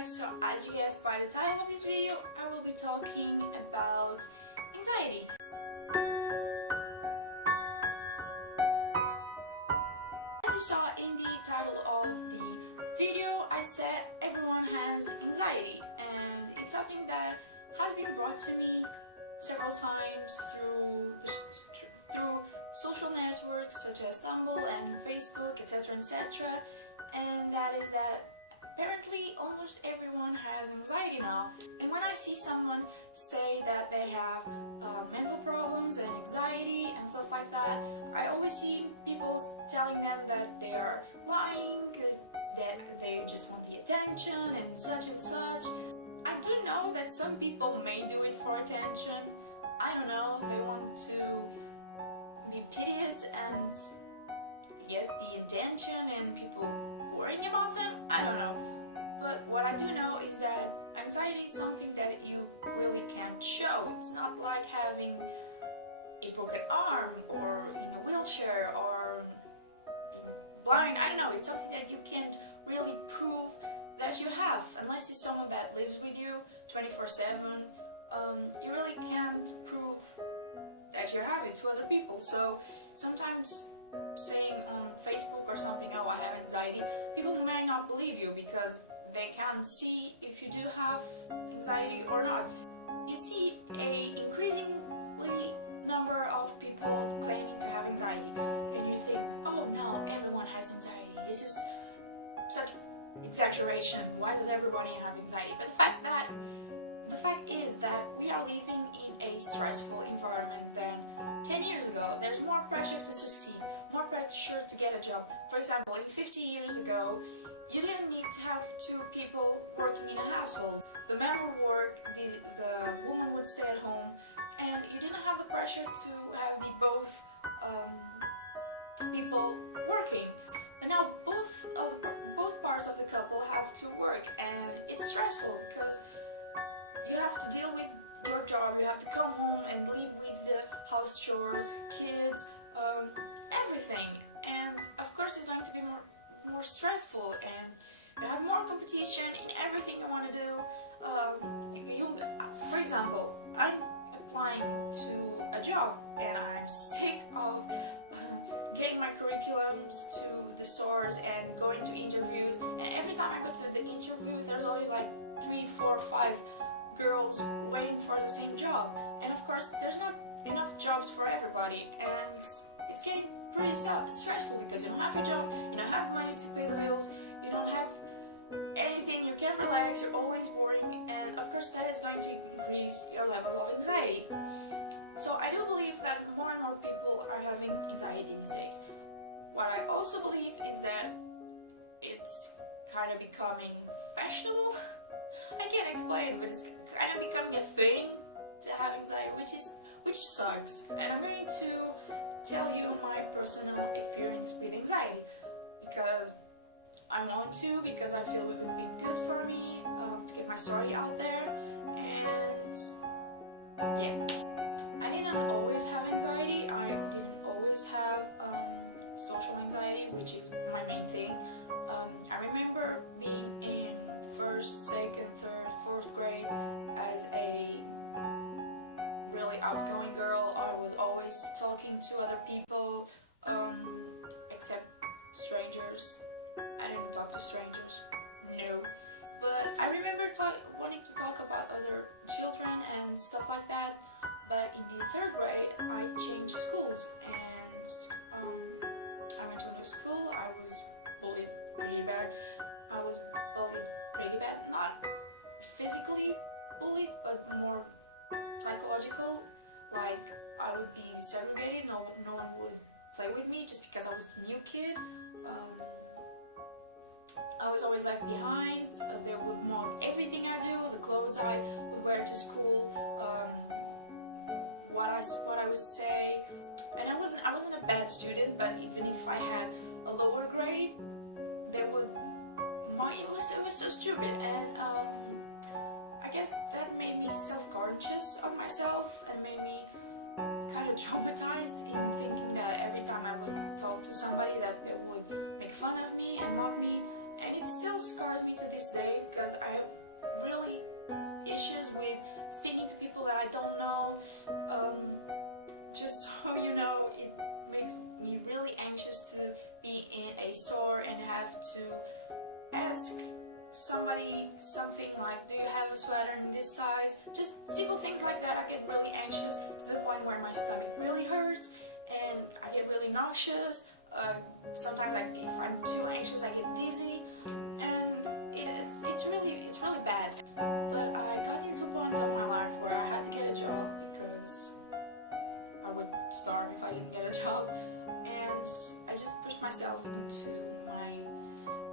guys, so as you guessed by the title of this video, I will be talking about anxiety. As you saw in the title of the video, I said everyone has anxiety, and it's something that has been brought to me several times through social networks such as Tumblr and Facebook, etc, etc, and that is that apparently almost everyone has anxiety now. And when I see someone say that they have mental problems and anxiety and stuff like that, I always see people telling them that they are lying, that they just want the attention and such and such. I do know that some people may do it for attention. I don't know, they want to be pitied and get the attention and people worrying about them. I don't know. But what I do know is that anxiety is something that you really can't show. It's not like having a broken arm or in a wheelchair or blind. I don't know, it's something that you can't really prove that you have unless it's someone that lives with you 24/7. You really can't prove that you have it to other people. So sometimes saying on Facebook or something, oh, I have anxiety, people may not believe you because they can't see if you do have anxiety or not. You see a increasingly number of people claiming to have anxiety, and you think, oh no, everyone has anxiety. This is such exaggeration. Why does everybody have anxiety? But the fact is that we are living in a stressful environment than 10 years ago. There's more pressure to succeed, more pressure to get a job. For example, 50 years ago, you didn't need to have two people working in a household. The man would work, the woman would stay at home, and you didn't have the pressure to have the both people working. And now both parts of the couple have to work, and it's stressful because you have to deal with your job, you have to come home and live with the house chores, kids, everything. And of course it's going to be more stressful, and you have more competition in everything you want to do. For example, I'm applying to a job and I'm sick of getting my curriculums to the stores and going to interviews, and every time I go to the interview there's always like 3, 4, 5 girls waiting for the same job, and of course there's not enough jobs for everybody, and it's getting pretty stressful because you don't have a job, you don't have money to pay the bills, you don't have anything, you can't relax, you're always worrying, and of course that is going to increase your levels of anxiety. So I do believe that more and more people are having anxiety these days. What I also believe is that it's kind of becoming fashionable. I can't explain, but it's kind of becoming a thing to have anxiety, which sucks. And I'm going to tell you my personal experience with anxiety because I want to, because I feel it would be good for me to get my story out there. And yeah, I didn't always have anxiety. I didn't always have social anxiety, which is my main thing. I remember being in 1st, 2nd, 3rd, 4th grade as a really outgoing girl. I was always talking to other people, except strangers. I didn't talk to strangers, no. But I remember wanting to talk about other children and stuff like that. But in the 3rd grade, I changed schools, and I went to a new school. I was bullied pretty bad. Not physically bullied, but more psychological. Like, I would be segregated, no one would play with me just because I was the new kid. I was always left behind. They would mock everything I do, the clothes I would wear to school, what I would say. And I wasn't a bad student, but even if I had a lower grade, it was so stupid, and I guess that made me self-conscious of myself and made me kind of traumatized in thinking that every time I would talk to somebody that they would make fun of me and mock me, and it still scars me to this day. something like, do you have a sweater in this size? Just simple things like that. I get really anxious to the point where my stomach really hurts and I get really nauseous. Sometimes if I'm too anxious, I get dizzy, and it's really bad. But I got into a point of my life where I had to get a job because I would starve if I didn't get a job, and I just pushed myself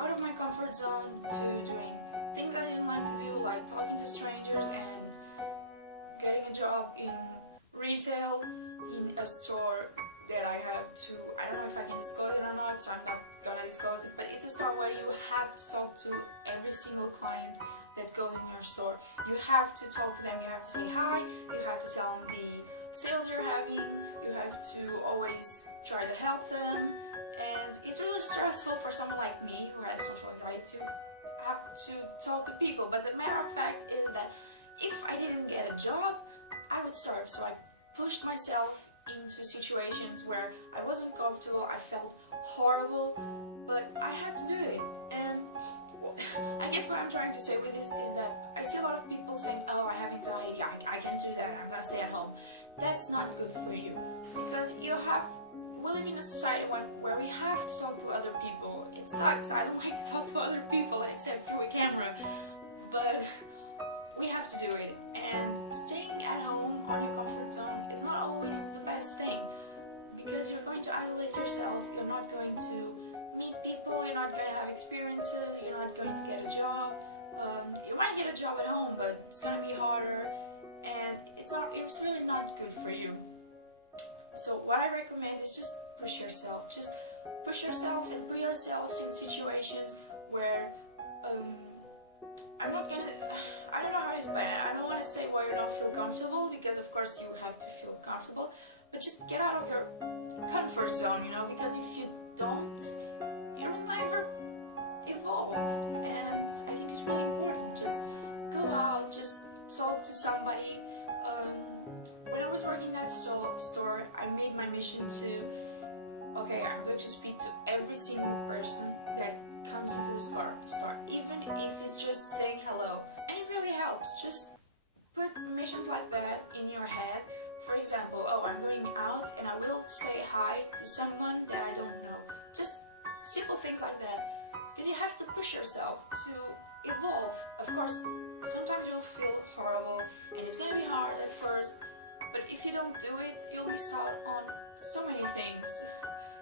out of my comfort zone to doing things I didn't like to do, like talking to strangers and getting a job in retail in a store that I have to, I don't know if I can disclose it or not, so I'm not gonna disclose it, but it's a store where you have to talk to every single client that goes in your store. You have to talk to them, you have to say hi, you have to tell them the sales you're having, you have to always try to help them, and it's really stressful for someone like me who has social anxiety to have to talk to people. But the matter of fact is that if I didn't get a job, I would starve, so I pushed myself into situations where I wasn't comfortable, I felt horrible, but I had to do it. And I guess what I'm trying to say with this is that I see a lot of people saying, oh, I have anxiety, I can't do that, I'm gonna stay at home. That's not good for you, because we live in a society where we have to talk to other people. It sucks, I don't like to talk to other people except through a camera, but we have to do it. And staying at home on your comfort zone is not always the best thing, because you're going to isolate yourself, you're not going to meet people, you're not going to have experiences, you're not going to get a job. You might get a job at home, but it's going to be harder, and it's really not good for you. So what I recommend is just push yourself and put yourselves in situations where I don't know how to explain it. I don't want to say why you don't feel comfortable, because of course you have to feel comfortable, but just get out of your comfort zone, because if you don't ever evolve. And I think it's really important. Just go out, just talk to somebody. When I was working at store, I made my mission to, I'm going to speak to every single person that comes into the store, even if it's just saying hello. And it really helps. Just put missions like that in your head. For example, I'm going out and I will say hi to someone that I don't know. Just simple things like that. Because you have to push yourself to evolve. Of course, sometimes you'll feel horrible and it's going to be hard at first. But if you don't do it, you'll miss out on so many things.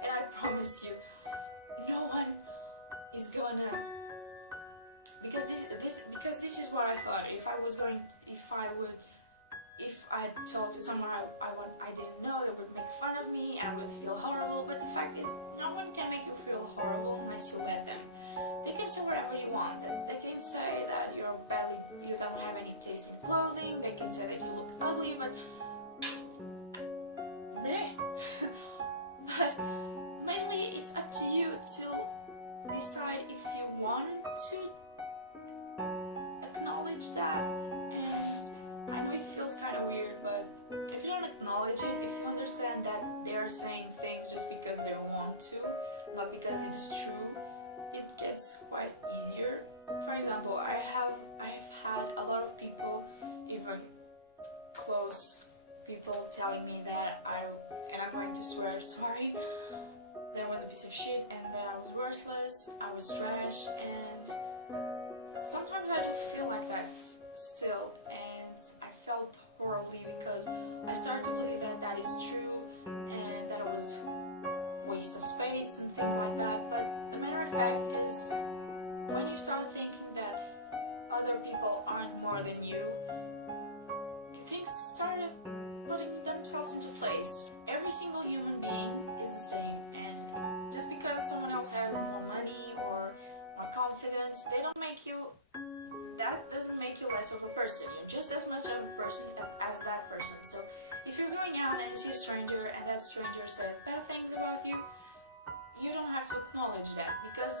And I promise you, no one is gonna, because this is what I thought. If I told to someone I didn't know, they would make fun of me and I would feel horrible. But the fact is, no one can make you feel horrible unless you let them. They can say whatever they want. They can say that you don't have any taste in clothing. They can say that you look ugly, but mainly it's up to you to decide if you want to acknowledge that. And I know it feels kind of weird, but if you don't acknowledge it, if you understand that they're saying things just because they want to, not because it is true, it gets quite easier. For example, I have had a lot of people, even close people, telling me that I'm going to swear, sorry, that I was a piece of shit and that I was worthless, I was trash, and sometimes I do feel like that still, and I felt horribly because I started to believe that is true and that it was a waste of space and things like that. But the matter of fact is, when you start thinking that other people aren't more than you, things started putting themselves into place. Every single human being is the same, and just because someone else has more money or more confidence, that doesn't make you less of a person. You're just as much of a person as that person. So if you're going out and you see a stranger and that stranger said bad things about you, you don't have to acknowledge that, because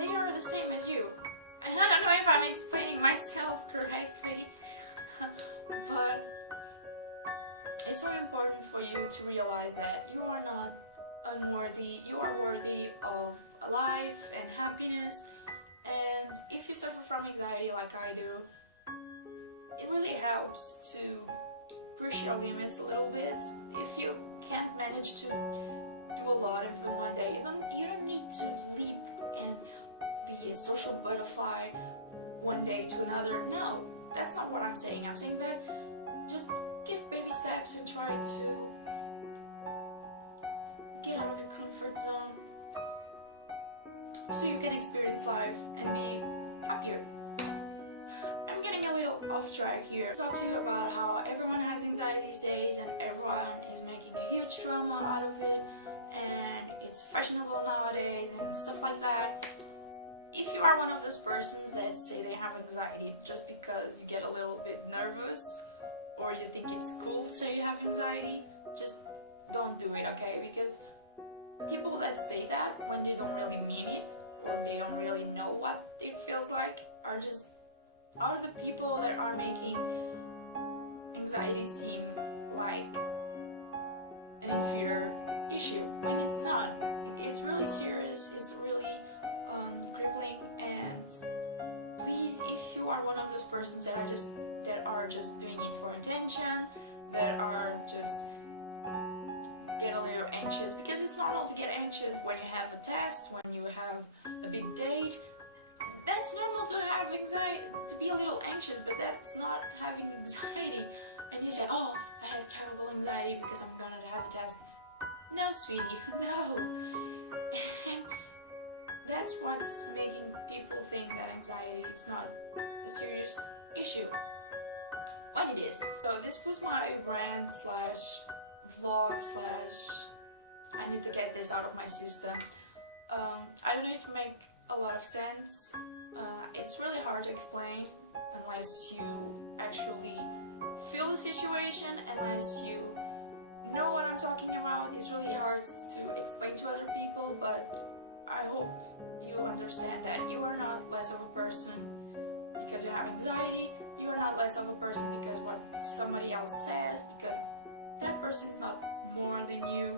they are the same as you. I don't know if I'm explaining myself correctly, but it's very important for you to realize that you are not unworthy, you are worthy of a life and happiness, and And if you suffer from anxiety like I do, it really helps to push your limits a little bit. If you can't manage to do a lot of them one day, you don't need to leap and be a social butterfly one day to another. No, that's not what I'm saying. I'm saying that just give baby steps and try to get out of your comfort zone so you can experience life and be happier. I'm getting a little off track here. I'll talk to you about how everyone has anxiety these days and everyone is making a huge drama out of it and it's fashionable nowadays and stuff like that. If you are one of those persons that say they have anxiety just because you get a little bit nervous or you think it's cool to say you have anxiety, just don't do it, okay? Because people that say that when they don't really mean it or they don't really know what it feels like are the people that are making anxiety seem like an inferior issue when it's not. It's really serious, it's really crippling, and please, if you are one of those persons that are just doing it for attention, that are just get a little anxious, because it's normal to get anxious when you have a test, when you have a big date. That's normal to have anxiety, to be a little anxious, but that's not having anxiety. And you say, oh, I have terrible anxiety because I'm gonna have a test. No, sweetie, no. And that's what's making people think that anxiety is not a serious issue. But it is. So this was my rant / vlog / I need to get this out of my system. I don't know if it makes a lot of sense. It's really hard to explain unless you actually feel the situation, unless you know what I'm talking about. It's really hard to explain to other people, but I hope you understand that you are not less of a person because you have anxiety. You are not less of a person because what somebody else says, because that person is not more than you.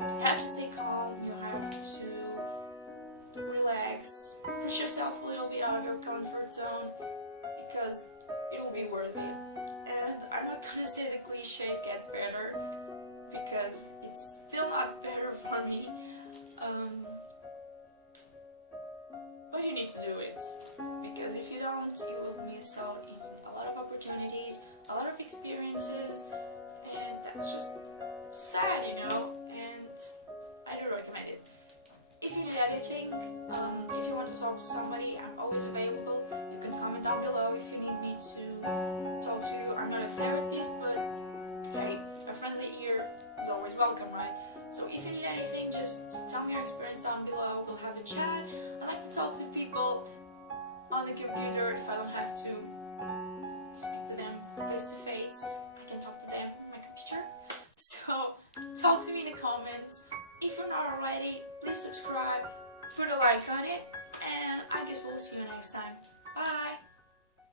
You have to stay calm, you have to relax, push yourself a little bit out of your comfort zone, because it'll be worth it. And I'm not gonna say the cliche gets better, because it's still not better for me. But you need to do it, because if you don't, you will miss out in a lot of opportunities, a lot of experiences, and that's just sad, you know. I do recommend it. If you need anything, if you want to talk to somebody, I'm always available. You can comment down below if you need me to talk to you. I'm not a therapist, but hey, a friendly ear is always welcome, right? So if you need anything, just tell me your experience down below. We'll have a chat. I like to talk to people on the computer if I don't have to speak to them face to face.